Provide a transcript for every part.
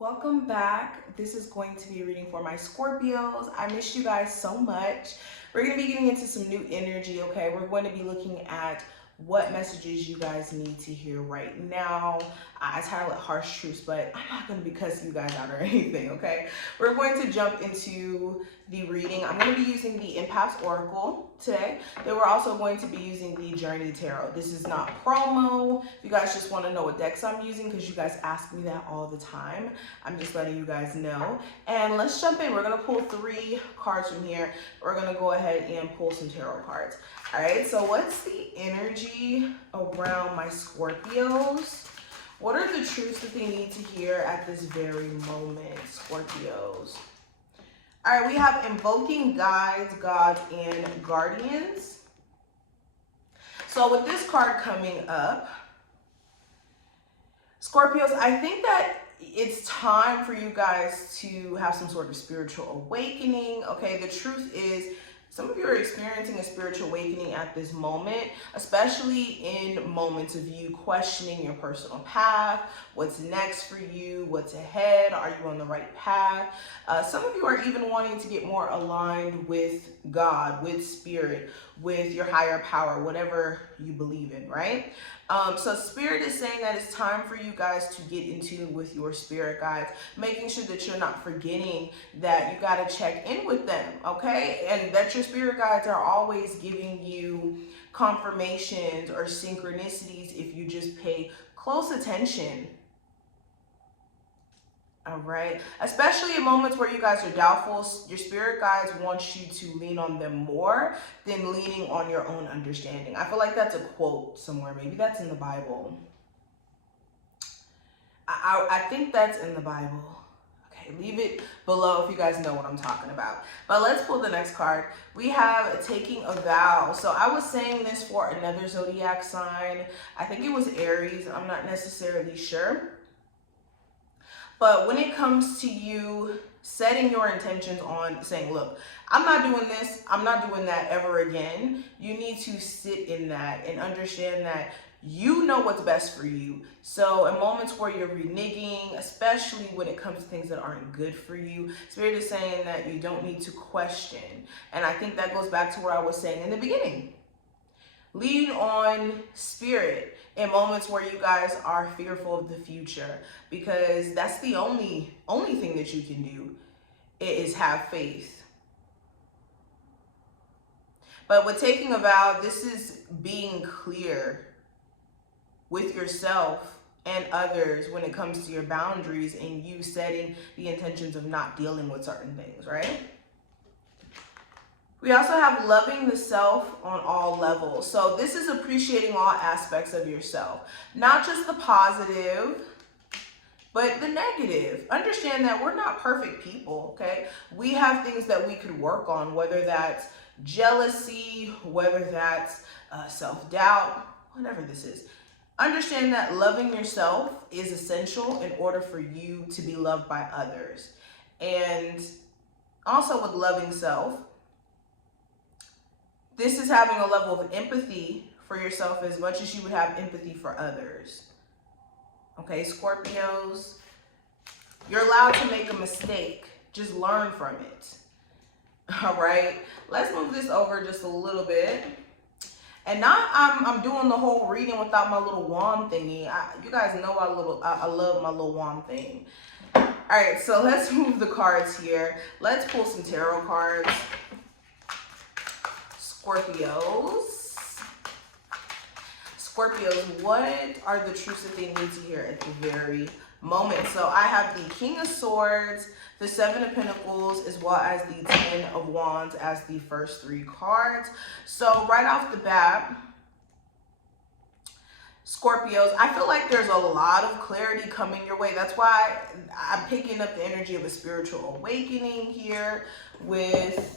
Welcome back. This is going to be a reading for my Scorpios. I missed you guys so much. We're going to be getting into some new energy, okay? We're going to be looking at what messages you guys need to hear right now. I title it Harsh Truths, but I'm not going to be cussing you guys out or anything, okay? We're going to jump into the reading. I'm going to be using the Empath Oracle today. Then we're also going to be using the Journey Tarot. This is not promo. If you guys just want to know what decks I'm using, because you guys ask me that all the time, I'm just letting you guys know. And let's jump in. We're going to pull 3 cards from here. We're going to go ahead and pull some tarot cards. All right, so what's the energy around my Scorpios? What are the truths that they need to hear at this very moment, Scorpios? All right, we have invoking guides, gods, and guardians. So with this card coming up, Scorpios, I think that it's time for you guys to have some sort of spiritual awakening. Okay, the truth is, some of you are experiencing a spiritual awakening at this moment, especially in moments of you questioning your personal path, what's next for you, what's ahead, are you on the right path? Some of you are even wanting to get more aligned with God, with spirit, with your higher power, whatever you believe in, right? So spirit is saying that it's time for you guys to get in tune with your spirit guides, making sure that you're not forgetting that you got to check in with them, okay? And that your spirit guides are always giving you confirmations or synchronicities if you just pay close attention. All right, especially in moments where you guys are doubtful, your spirit guides want you to lean on them more than leaning on your own understanding. I feel like that's a quote somewhere. Maybe that's in the Bible. I think that's in the Bible. Okay, leave it below if you guys know what I'm talking about. But let's pull the next card. We have taking a vow. So I was saying this for another zodiac sign. I think it was Aries. I'm not necessarily sure. But when it comes to you setting your intentions on saying, look, I'm not doing this, I'm not doing that ever again, you need to sit in that and understand that you know what's best for you. So in moments where you're reneging, especially when it comes to things that aren't good for you, Spirit is saying that you don't need to question. And I think that goes back to what I was saying in the beginning. Lean on spirit in moments where you guys are fearful of the future, because that's the only thing that you can do is have faith. But with taking a vow, this is being clear with yourself and others when it comes to your boundaries and you setting the intentions of not dealing with certain things, right? We also have loving the self on all levels. So this is appreciating all aspects of yourself, not just the positive, but the negative. Understand that we're not perfect people, okay? We have things that we could work on, whether that's jealousy, whether that's self-doubt, whatever this is. Understand that loving yourself is essential in order for you to be loved by others. And also with loving self, this is having a level of empathy for yourself as much as you would have empathy for others. Okay, Scorpios, you're allowed to make a mistake. Just learn from it. All right, let's move this over just a little bit. And now I'm doing the whole reading without my little wand thingy. You guys know I love my little wand thing. All right, so let's move the cards here. Let's pull some tarot cards. Scorpios, what are the truths that they need to hear at the very moment? So I have the King of Swords, the 7 of Pentacles, as well as the 10 of Wands as the first 3 cards. So right off the bat, Scorpios, I feel like there's a lot of clarity coming your way. That's why I'm picking up the energy of a spiritual awakening here with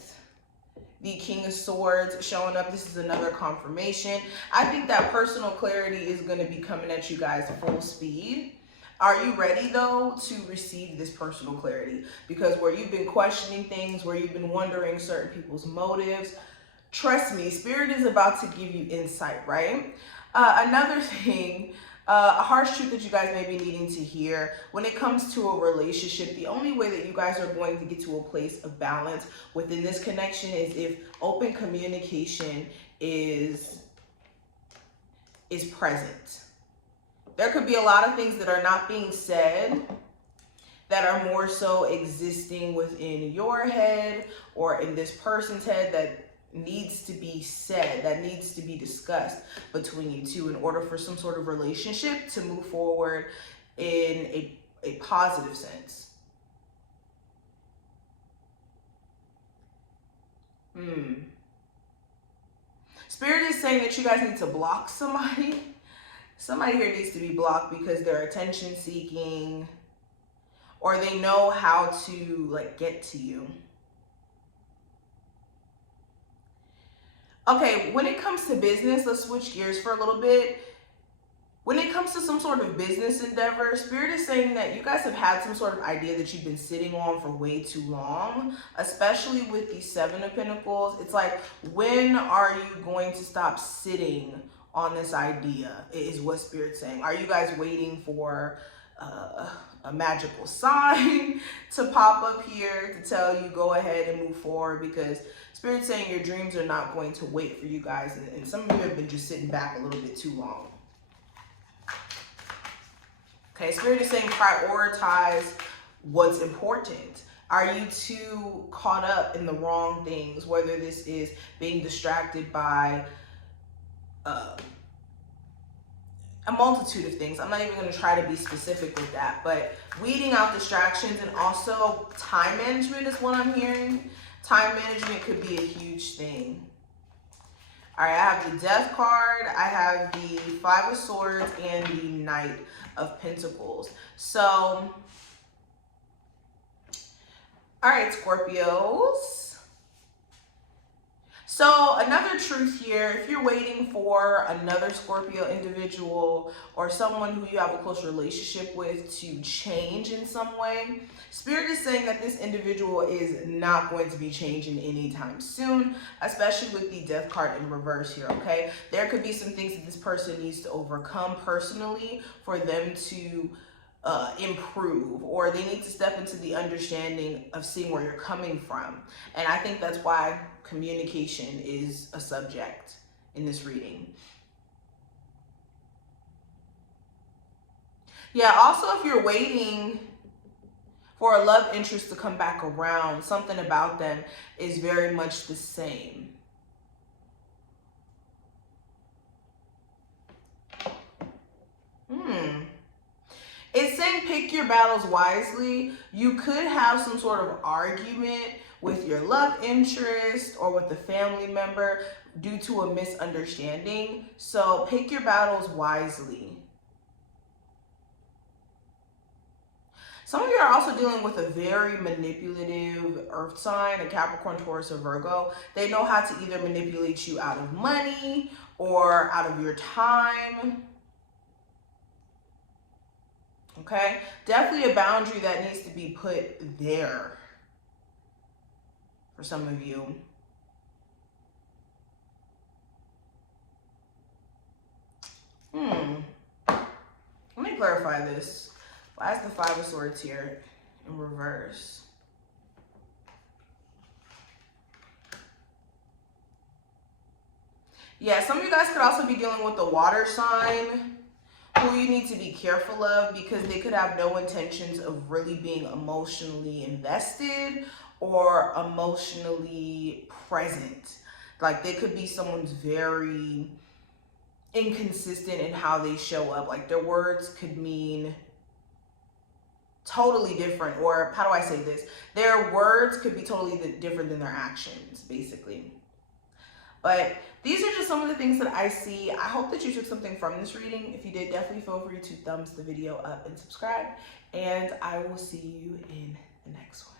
the King of Swords showing up. This is another confirmation. I think that personal clarity is going to be coming at you guys full speed. Are you ready, though, to receive this personal clarity? Because where you've been questioning things, where you've been wondering certain people's motives, trust me, Spirit is about to give you insight, right? Another thing, A harsh truth that you guys may be needing to hear. When it comes to a relationship, the only way that you guys are going to get to a place of balance within this connection is if open communication is present. There could be a lot of things that are not being said that are more so existing within your head or in this person's head that needs to be said, that needs to be discussed between you two in order for some sort of relationship to move forward in a positive sense. Spirit is saying that you guys need to block somebody. Somebody here needs to be blocked because they're attention seeking or they know how to like get to you. Okay, when it comes to business, let's switch gears for a little bit. When it comes to some sort of business endeavor, Spirit is saying that you guys have had some sort of idea that you've been sitting on for way too long, especially with the Seven of Pentacles. It's like, when are you going to stop sitting on this idea, is what Spirit's saying. Are you guys waiting for a magical sign to pop up here to tell you go ahead and move forward? Because Spirit's saying your dreams are not going to wait for you guys, and some of you have been just sitting back a little bit too long. Okay, Spirit is saying prioritize what's important. Are you too caught up in the wrong things, whether this is being distracted by a multitude of things? I'm not even going to try to be specific with that, but weeding out distractions and also time management is what I'm hearing. Time management could be a huge thing. All right, I have the Death card, I have the Five of Swords, and the Knight of Pentacles. So, all right, Scorpios. So another truth here, if you're waiting for another Scorpio individual or someone who you have a close relationship with to change in some way, Spirit is saying that this individual is not going to be changing anytime soon, especially with the Death card in reverse here, okay? There could be some things that this person needs to overcome personally for them to improve, or they need to step into the understanding of seeing where you're coming from. And I think that's why communication is a subject in this reading. Yeah, also if you're waiting for a love interest to come back around, something about them is very much the same. It's saying pick your battles wisely. You could have some sort of argument with your love interest or with a family member due to a misunderstanding. So pick your battles wisely. Some of you are also dealing with a very manipulative earth sign, a Capricorn, Taurus, or Virgo. They know how to either manipulate you out of money or out of your time. Okay, definitely a boundary that needs to be put there for some of you. Let me clarify this. Why is the Five of Swords here in reverse? Yeah, some of you guys could also be dealing with the water sign, who you need to be careful of because they could have no intentions of really being emotionally invested or emotionally present. Like they could be someone's very inconsistent in how they show up. Like their words could mean totally different, or how do I say this? Their words could be totally different than their actions, basically. But these are just some of the things that I see. I hope that you took something from this reading. If you did, definitely feel free to thumbs the video up and subscribe. And I will see you in the next one.